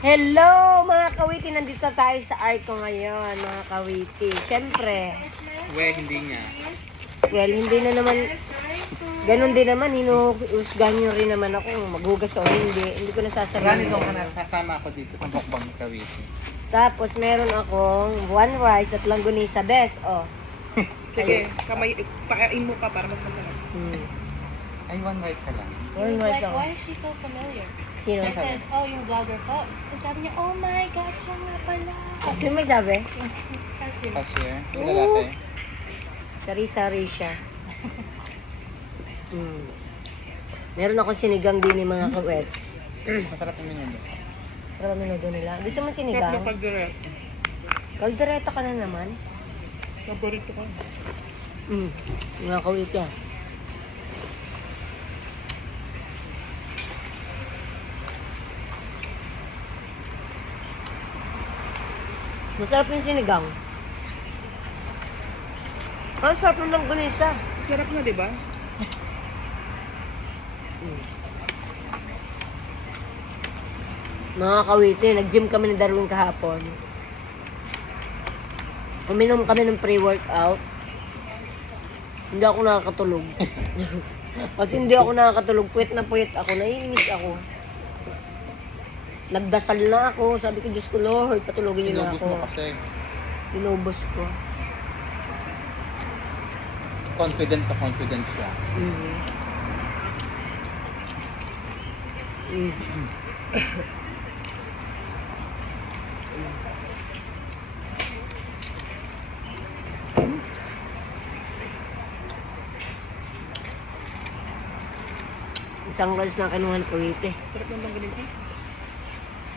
Hello mga kawiti, nandito tayo sa Arco ngayon mga kawiti. Siyempre, Hindi niya. well, hindi na naman, ganun din naman, hinuhusgahan nyo rin naman ako maghugas o hindi ko nasasabihin. Ganito ka nasasama ako dito sa Bokbang Kawiti. Tapos meron akong one rice at langgonisa, best, oh. Sige, paain mo pa para mas masarap. Ay, one rice ka lang. One He's rice like, ako. why is she so familiar? Sino? I said, oh, yung vlogger po. Tapos sabi niya, oh my God, siya nga pala. Sino may sabi? Cashier. Yung lalaki. Sari-sari siya. Meron akong sinigang din ng mga kawets. Masarap yung minudo. Sarap ang minudo nila. Gusto mo Sarap sinigang? na pag-direct. Kaldereta ka na naman. Paborito ko. Mga kawit ka. Masarap yung sinigang. Ang sarap ng langgonisa. Sarap na, di ba? Mga kawiti, nag-gym kami ni Darwin kahapon. Uminom kami ng pre-workout. Hindi ako nakakatulog. Kasi hindi ako nakakatulog. Puwet na puwet ako. Naiinis ako. Nagdasal na ako. Sabi ko, Diyos ko, Lord, patulogin niyo na Inubos ako. mo kasi. Inubos ko. Confident siya. Isang rice na kinuhan ko ite. Sarap ng langganisa.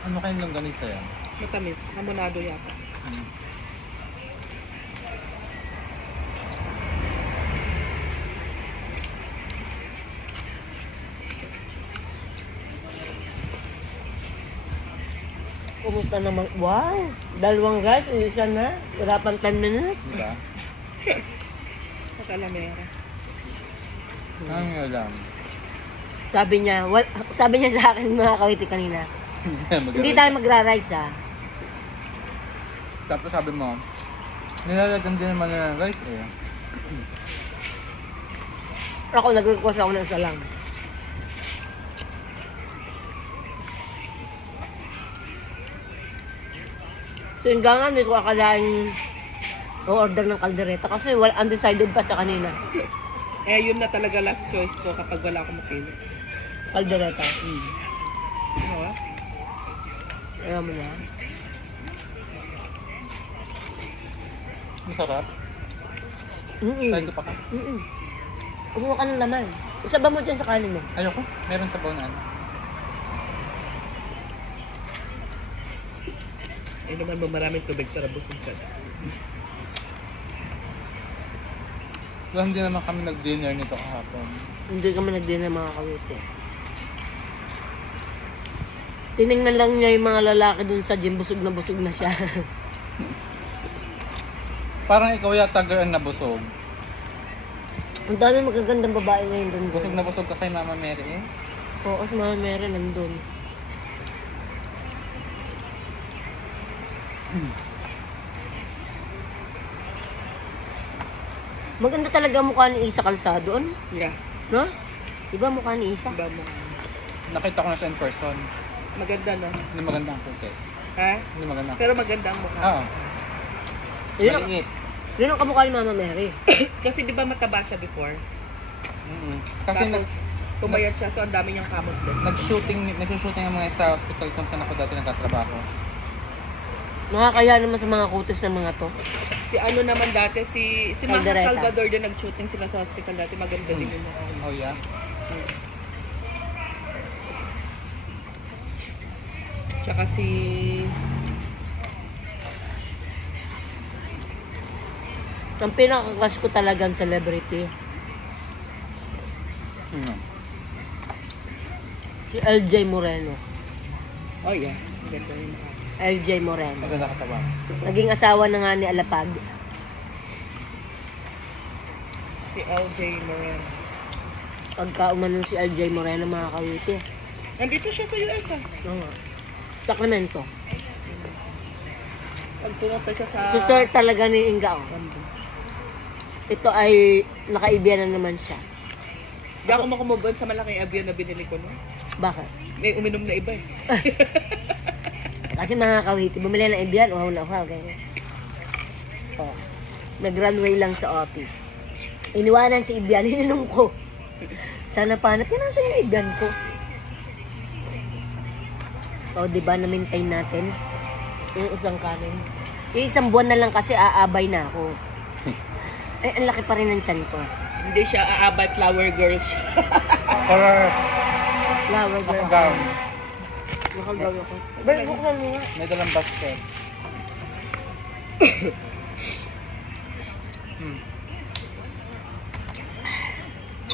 Ano kayong langganisa yan? Matamis. Hamonado yata. Kumusta naman? Wow! Dalawang rice, isa na. Hirapan 10 minutes. Diba? At alamera. Ang alam. Sabi niya sa akin mga kawiti kanina, hindi tayo magra-rice ha. Tapos sabi mo, nilalagyan din naman na ng rice eh. Ako, nag-request ako ng isa lang. So yung gangan, hindi ko akalain o-order ng kaldereta kasi undecided pa sa kanina. Eh, yun na talaga last choice ko kapag wala akong mapili. Kaldereta. Ano ba? Alam mo na. Masarap. Mm-mm. Try ko pa ka. Mm-mm. Kumuha ka ng laman. Isaba mo dyan sa kanin mo. Ayoko. Meron sa bawnan. Eh naman mo maraming tubig para busog ka. Well, hindi naman kami nag-dinner nito kahapon. Hindi kami nag-dinner mga kawiti. Tinignan lang niya yung mga lalaki dun sa gym, busog na siya. Parang ikaw yata girl na busog. Ang dami magagandang babae ngayon dun. Busog na busog ka kay Mama Mary eh. Oo, kasi Mama Mary nandun. Maganda talaga mukha ni Isa Calzado, ano? Yeah. No? Iba mukha ni Isa? Iba mo. Nakita ko na siya in person. Maganda, no? Hindi maganda ang focus. Ha? Hindi maganda. Pero maganda ang mukha. Oo. Yun ang, Maliit. yun ang kamukha ni Mama Mary. Kasi di ba mataba siya before? Kasi Tapos, pumayat siya, so ang dami niyang kamot din. nag-shooting ang mga sa hospital kung saan ako dati nagtatrabaho. Nakakaya naman sa mga kutis ng mga to. Si ano naman dati, si Maha Caldereta. Salvador din nag-shooting sila sa hospital dati. Maganda din yung mukha. Oh yeah? Tsaka si... Ang pinaka-crush ko talagang celebrity, si LJ Moreno. Oh yeah, maganda yung mukha. LJ Moreno. Maganda kataba. Naging asawa na nga ni Alapag. Si LJ Moreno. Pagka umanon si LJ Moreno, mga kawiti. Nandito siya sa US ah. Oo nga. Sacramento. Pag pumunta siya sa... Si Sir talaga ni Inga. Oh. Ito ay nakaibiyanan naman siya. Hindi ako makumubon sa malaking abiyon na binili ko, no? Bakit? May uminom na iba eh. Kasi mga kawiti, bumili ng ibiyan, uhaw na uhaw. Ganyan. Oh. Nag-runway lang sa office. Iniwanan si ibiyan, ininom ko. Sana panap, nasan yung ibiyan ko? O, diba, na-maintain natin yung isang kanin. Yung isang buwan na lang kasi aabay na ako. Eh, ang laki pa rin ng tiyan ko. Hindi siya aabay, flower girl siya. Or Flower girl. nakagown. Nakagawa ko. Balik ko kami nga. May dalang basket.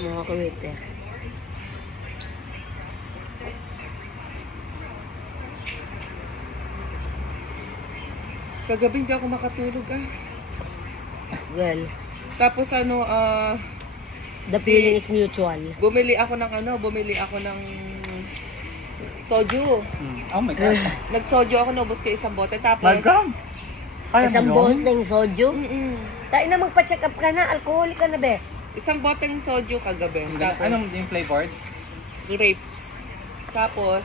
Mga kawite. Kagabi hindi ako makatulog ah. Well, Tapos ano, the feeling is mutual. bumili ako ng soju. Oh my God. Nag-soju ako, naubos ko isang bote. Tapos, My God. Kaya Isang mo yun? boteng soju. Mm-mm. Tayo na magpa-check up ka na. Alcoholic ka na, bes. Isang boteng soju kagabi. Ang galing. Tapos, Anong yung flavored? grapes. Tapos,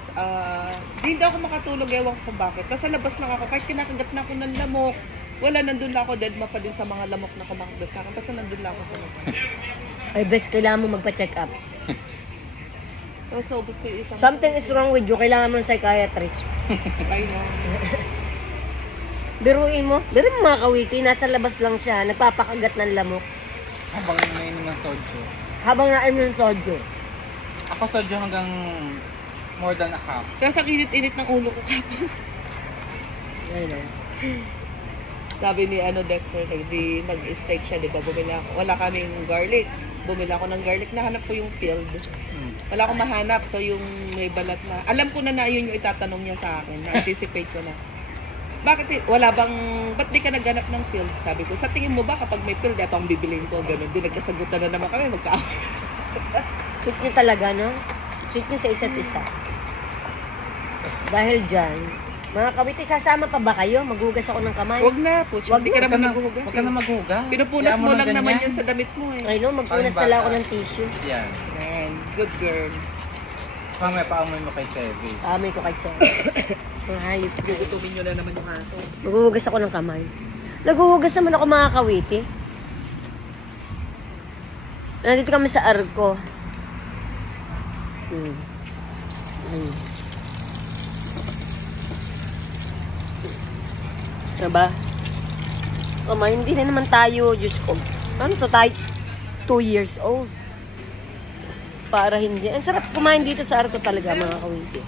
di ako makatulog, ewan ko kung bakit. Tapos sa labas lang ako, kahit kinakagat na ako ng lamok. Wala, nandun lang ako, dead ma pa din sa mga lamok na kumakagat sa akin. Basta nandun lang ako sa labas. Ay, bes, kailangan mo magpa-check up. Tapos naubos ko yung isang... Something is wrong with you. Kailangan mo ng psychiatrist. I know. Biruin mo mga kawiti. Nasa labas lang siya. Nagpapakagat ng lamok. Habang nainom ng soju. Habang nainom ng soju. Ako soju hanggang more than a half. Tapos ang init-init ng ulo ko kapag. Ayun. Sabi ni Dexter, di nag-steak siya, di ba? Bumili ako. Wala kaming garlic. Bumili ako ng garlic. Nahanap ko yung filled. Wala akong mahanap. So yung may balat na. Alam ko na yun yung itatanong niya sa akin. Na-anticipate ko na. Bakit ba't di ka naghanap ng filled? Sabi ko, sa tingin mo ba kapag may filled, ito ang bibiliin ko. Ganun. Di nagkasagutan na naman kami. Magkaaway. Sweet niyo talaga, no? Sweet niyo sa isa't isa. Dahil dyan, mga kawiti, sasama pa ba kayo? Maghugas ako ng kamay. Huwag na, Puch. Hindi ka naman naghuhugas. Huwag ka na maghugas. Pinupunas Kaya mo lang ganyan. naman yan sa damit mo eh. I know, magpunas na lang ako ng tissue. Yan. Man, good girl. Mamaya paamoy mo kay Sevi. Amoy ko kay Sir. Ang hayop ko. Gugutumin nyo na naman yung aso. Maghuhugas ako ng kamay. Naghuhugas naman ako mga kawiti. Nandito kami sa Arco. Ayun. Diba? Hindi na naman tayo, Diyos ko. Ano to tayo? 2 years old. Para hindi. Ang sarap kumain dito sa Arco talaga, mga kawiti.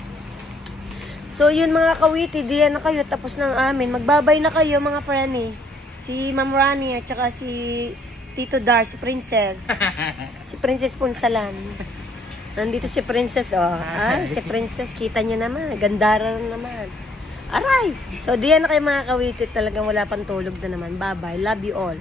So, yun mga kawiti, diyan na kayo. Tapos ng amin. Magbabay na kayo, mga friend. Si Ma'am Rani at saka si Tito Dar, si Princess. Si Princess Punsalan. Nandito si Princess, oh. Si Princess, kita niyo naman. Gandara naman. Aray! So, diyan na kayo mga kawiti. Talagang wala pang tulog na naman. Bye-bye. Love you all.